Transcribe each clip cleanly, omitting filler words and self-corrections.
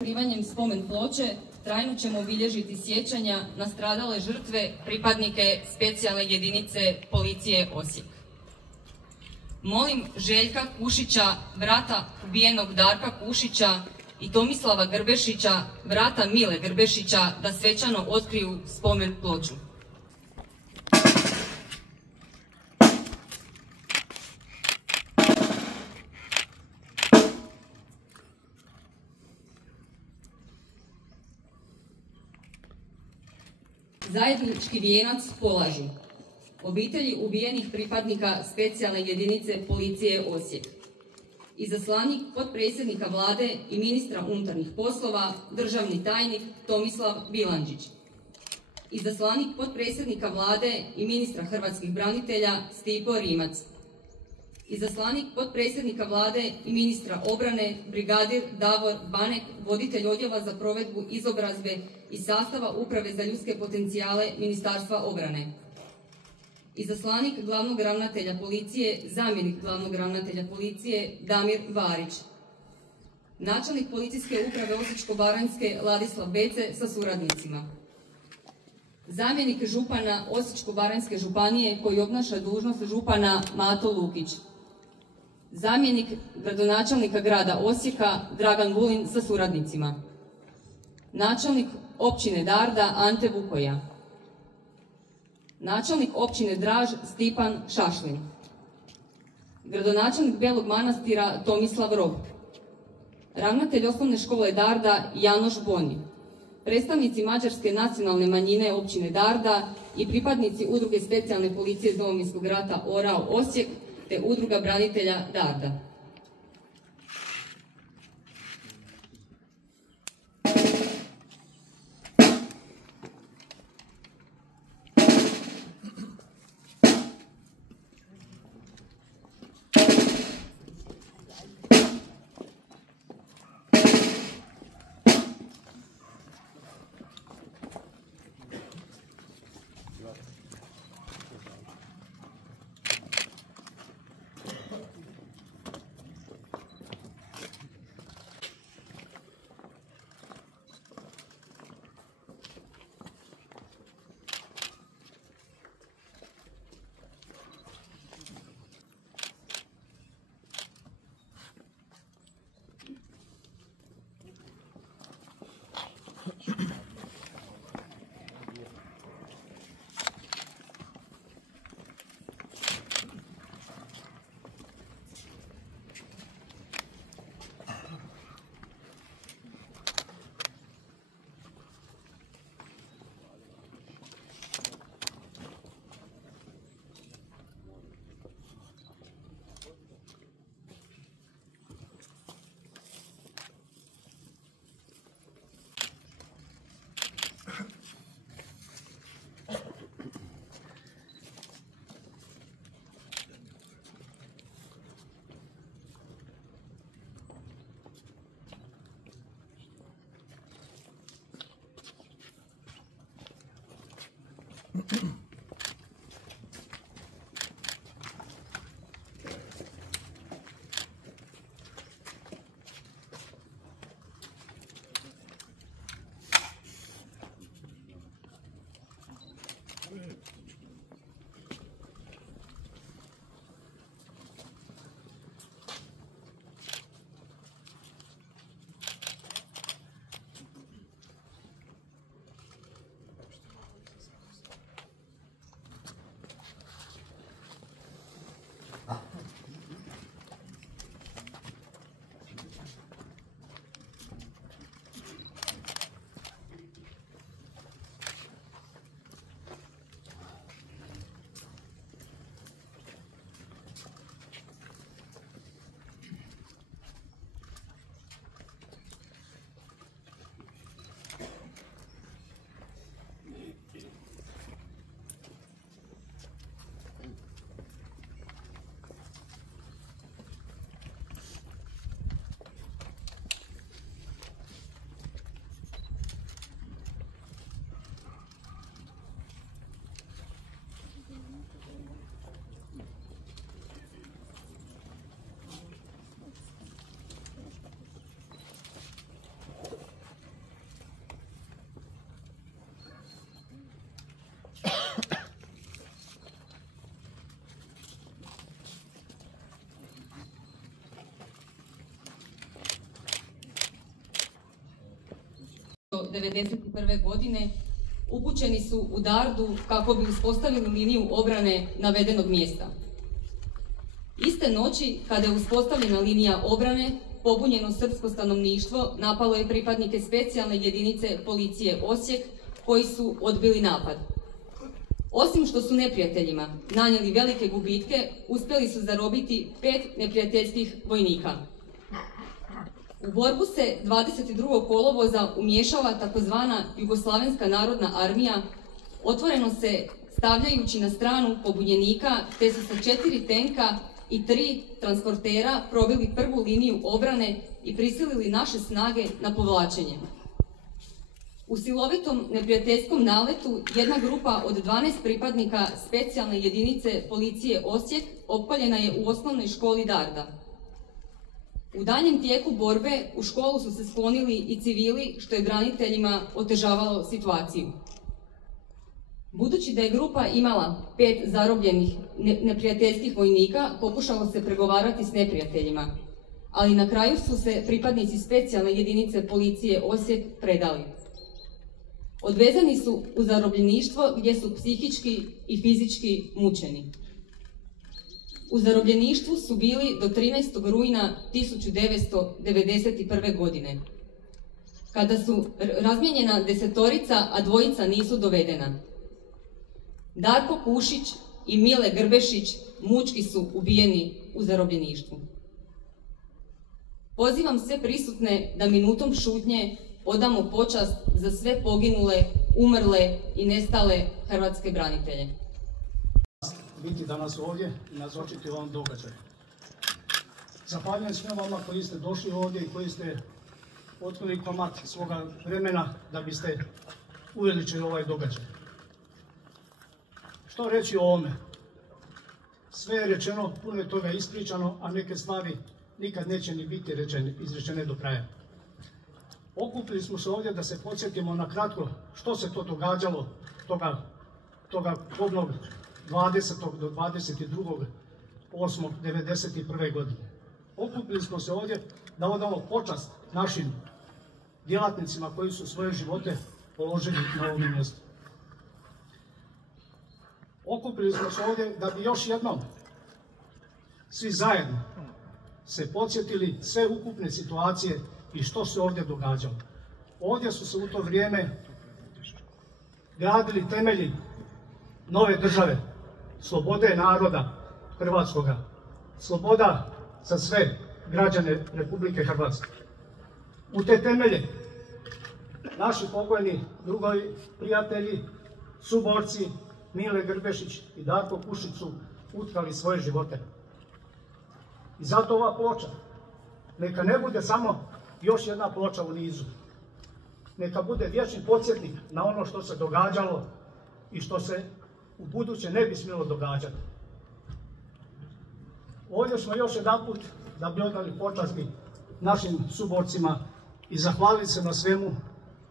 Otkrivanjem spomen ploče trajno ćemo obilježiti sjećanja na stradale žrtve pripadnike specijalne jedinice policije Osijek. Molim Željka Kušića, brata ubijenog Darka Kušića, i Tomislava Grbešića, brata Mile Grbešića, da svečano otkriju spomen ploču. Zajednički vijenac polažu obitelji ubijenih pripadnika specijalne jedinice policije Osijek, izaslanik potpredsjednika Vlade i ministra unutarnjih poslova, državni tajnik Tomislav Bilandžić, izaslanik potpredsjednika Vlade i ministra hrvatskih branitelja Stipo Rimac, izaslanik potpredsjednika Vlade i ministra obrane brigadir Davor Banek, voditelj odjela za provedbu izobrazbe iz sastava Uprave za ljudske potencijale Ministarstva obrane, izaslanik glavnog ravnatelja policije, zamjenik glavnog ravnatelja policije Damir Varić, načelnik policijske uprave Osječko-baranjske Ladislav Bece sa suradnicima, zamjenik župana Osječko-baranjske županije koji obnaša dužnost župana Mato Lukić, zamjenik gradonačelnika grada Osijeka Dragan Vulin sa suradnicima, načelnik općine Darda Ante Vukoja, načelnik općine Draž Stipan Šašlin, gradonačelnik Belog Manastira Tomislav Rob, ravnatelj osnovne škole Darda Janoš Boni, predstavnici mađarske nacionalne manjine općine Darda i pripadnici udruge specijalne policije iz Domovinskog rata Orao Osijek te udruga branitelja Darda. 1991. godine upućeni su u Dardu kako bi uspostavili liniju obrane navedenog mjesta. Iste noći, kada je uspostavljena linija obrane, pobunjeno srpsko stanovništvo napalo je pripadnike specijalne jedinice policije Osijek, koji su odbili napad. Osim što su neprijateljima nanijeli velike gubitke, uspjeli su zarobiti 5 neprijateljskih vojnika. U borbu se 22. kolovoza umiješala takozvana Jugoslavenska narodna armija, otvoreno se stavljajući na stranu pobunjenika, te su sa 4 tenka i 3 transportera probili prvu liniju obrane i prisilili naše snage na povlačenje. U silovitom neprijateljskom naletu jedna grupa od 12 pripadnika specijalne jedinice policije Osijek oppaljena je u osnovnoj školi Darda. U daljem tijeku borbe u školu su se sklonili i civili, što je braniteljima otežavalo situaciju. Budući da je grupa imala 5 zarobljenih neprijateljskih vojnika, pokušalo se pregovarati s neprijateljima, ali na kraju su se pripadnici specijalne jedinice policije Osijek predali. Odvezani su u zarobljeništvo gdje su psihički i fizički mučeni. U zarobljeništvu su bili do 13. rujna 1991. godine, kada su razmijenjena 10-torica, a 2 nisu dovedena. Darko Kušić i Mile Grbešić mučki su ubijeni u zarobljeništvu. Pozivam sve prisutne da minutom šutnje odamo počast za sve poginule, umrle i nestale hrvatske branitelje. Biti danas ovdje i nazočiti ovom događaju. Zahvaljujem svima vama koji ste došli ovdje i koji ste otkrili komad svoga vremena da biste uveličili ovaj događaj. Što reći o ovome? Sve je rečeno, puno je toga ispričano, a neke stvari nikad neće ni biti izrečene do kraja. Okupili smo se ovdje da se podsjetimo na kratko što se to događalo toga kobnog 20. do 22.8.1991. godine. Okupili smo se ovdje da odamo počast našim djelatnicima koji su svoje živote položili na ovom mjestu. Okupili smo se ovdje da bi još jednom svi zajedno se podsjetili sve ukupne situacije i što se ovdje događalo. Ovdje su se u to vrijeme gradili temelji nove države, slobode naroda hrvatskoga, sloboda za sve građane Republike Hrvatske. U te temelje naši pokojni drugovi, prijatelji, suborci Mile Grbešić i Darko Kušić su utkali svoje živote. I zato ova ploča neka ne bude samo još jedna ploča u nizu. Neka bude vječni podsjetnik na ono što se događalo i što se u buduće ne bi smjelo događati. Ovdje smo još jedanput da bi odali počasti našim suborcima i zahvalili se na svemu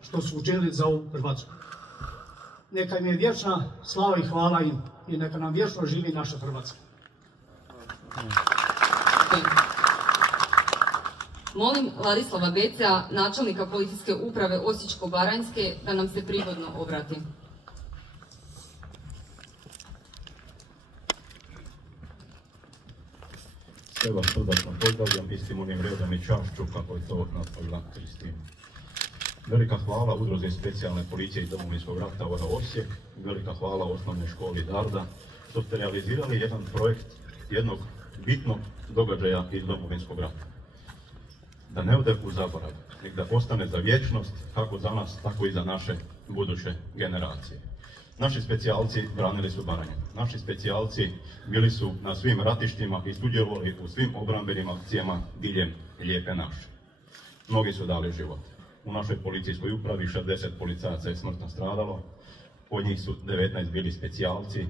što su učinili za ovu Hrvatsku. Neka im je vječna slava i hvala im i neka nam vječno živi naša Hrvatska. Molim Ladislava Becea, načelnika policijske uprave Osječko-baranjske, da nam se prigodno obrati. Sve vas srdačno pozdravljam istim onim redom i čašću kako je to napravila Kristina. Velika hvala Udruzi specijalne policije iz Domovinskog rata Vojno Osijek, velika hvala osnovnoj školi Darda što ste realizirali jedan projekt jednog bitnog događaja iz Domovinskog rata. Da ne ode u zaborav, nek da ostane za vječnost kako za nas, tako i za naše buduće generacije. Naši specijalci branili su Baranju. Naši specijalci bili su na svim ratištima i sudjelovali u svim obrambenim akcijama diljem Lijepe naše. Mnogi su dali život. U našoj policijskoj upravi 60 policajaca je smrtno stradalo, od njih su 19 bili specijalci,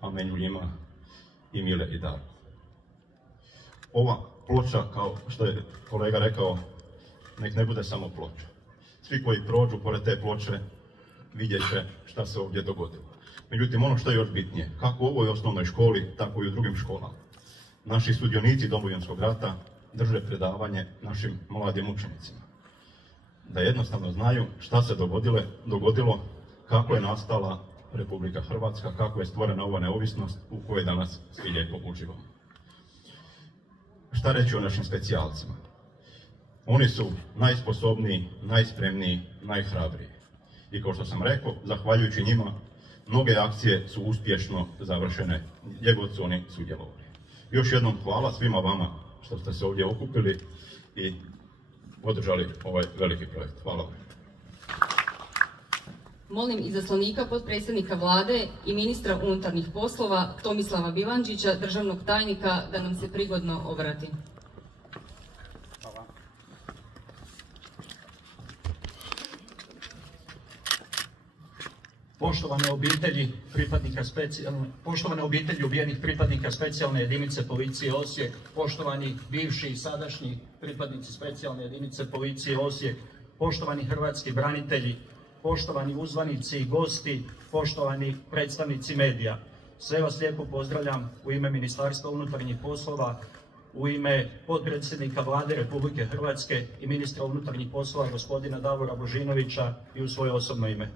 a među njima i Mile i Darko. Ova ploča, kao što je kolega rekao, nek ne bude samo ploča. Svi koji prođu pored te ploče vidjet će šta se ovdje dogodilo. Međutim, ono što je još bitnije, kako u ovoj osnovnoj školi, tako i u drugim školama, naši sudionici Domovinskog rata drže predavanje našim mladim učenicima. da jednostavno znaju šta se dogodilo, kako je nastala Republika Hrvatska, kako je stvorena ova neovisnost u kojoj danas svi lijepo uživamo. Šta reći o našim specijalcima? Oni su najsposobniji, najspremniji, najhrabriji. I kao što sam rekao, zahvaljujući njima, mnoge akcije su uspješno završene gdje god su oni sudjelovali. Još jednom hvala svima vama što ste se ovdje okupili i podržali ovaj veliki projekt. Hvala vam. Molim izaslanika potpredsjednika Vlade i ministra unutarnjih poslova Tomislava Bilandžića, državnog tajnika, da nam se prigodno obrati. Poštovane obitelji ubijenih pripadnika specijalne jedinice policije Osijek, poštovani bivši i sadašnji pripadnici specijalne jedinice policije Osijek, poštovani hrvatski branitelji, poštovani uzvanici i gosti, poštovani predstavnici medija. Sve vas lijepo pozdravljam u ime Ministarstva unutarnjih poslova, u ime potpredsjednika Vlade Republike Hrvatske i ministra unutarnjih poslova gospodina Davora Božinovića i u svoje osobno ime.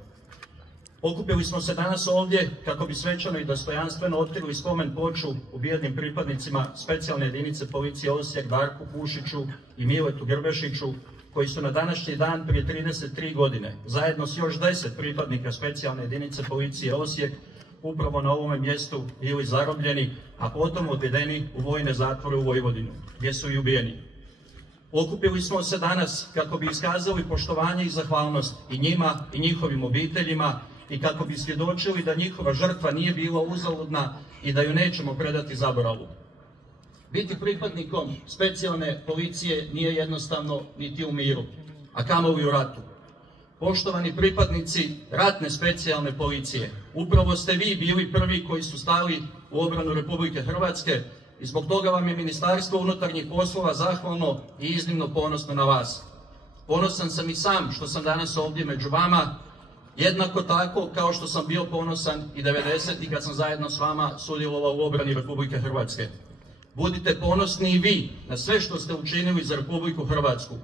Okupili smo se danas ovdje kako bi svečano i dostojanstveno otkrili spomen ploču ubijenim pripadnicima specijalne jedinice policije Osijek Darku Pušiću i Miletu Grbešiću, koji su na današnji dan prije 33 godine, zajedno s još 10 pripadnika specijalne jedinice policije Osijek, upravo na ovome mjestu bili zarobljeni, a potom odvedeni u vojne zatvore u Vojvodinu, gdje su i ubijeni. Okupili smo se danas kako bi iskazali poštovanje i zahvalnost i njima i njihovim obiteljima i kako bi svjedočili da njihova žrtva nije bila uzaludna i da ju nećemo predati zaboravu. Biti pripadnikom specijalne policije nije jednostavno niti u miru, a kamoli u ratu. Poštovani pripadnici ratne specijalne policije, upravo ste vi bili prvi koji su stali u obranu Republike Hrvatske i zbog toga vam je Ministarstvo unutarnjih poslova zahvalno i iznimno ponosno na vas. Ponosan sam i sam što sam danas ovdje među vama, jednako tako kao što sam bio ponosan i 90. kad sam zajedno s vama sudjelovao u obrani Republike Hrvatske. Budite ponosni i vi na sve što ste učinili za Republiku Hrvatsku.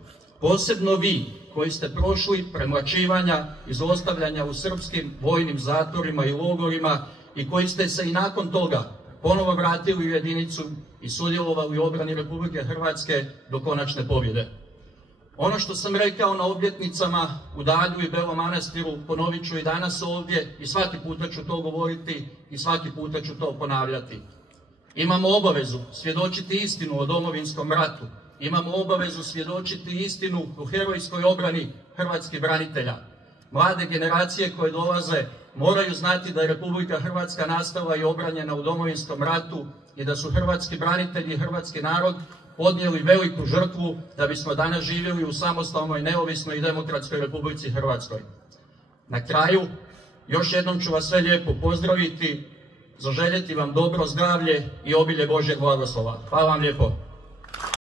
Posebno vi koji ste prošli premlaćivanja i zlostavljanja u srpskim vojnim zatvorima i logorima i koji ste se i nakon toga ponovo vratili u jedinicu i sudjelovali u obrani Republike Hrvatske do konačne pobjede. Ono što sam rekao na obljetnicama u Dalju i Belom Manastiru ponovit ću i danas ovdje i svaki puta ću to govoriti i svaki puta ću to ponavljati. Imamo obavezu svjedočiti istinu o Domovinskom ratu. Imamo obavezu svjedočiti istinu o herojskoj obrani hrvatskih branitelja. Mlade generacije koje dolaze moraju znati da je Republika Hrvatska nastala i obranjena u Domovinskom ratu i da su hrvatski branitelji i hrvatski narod podnijeli veliku žrtvu da bismo danas živjeli u samostalnoj, neovisnoj i demokratskoj Republici Hrvatskoj. Na kraju, još jednom ću vas sve lijepo pozdraviti, zaželjeti vam dobro zdravlje i obilje Božjeg blagoslova. Hvala vam lijepo.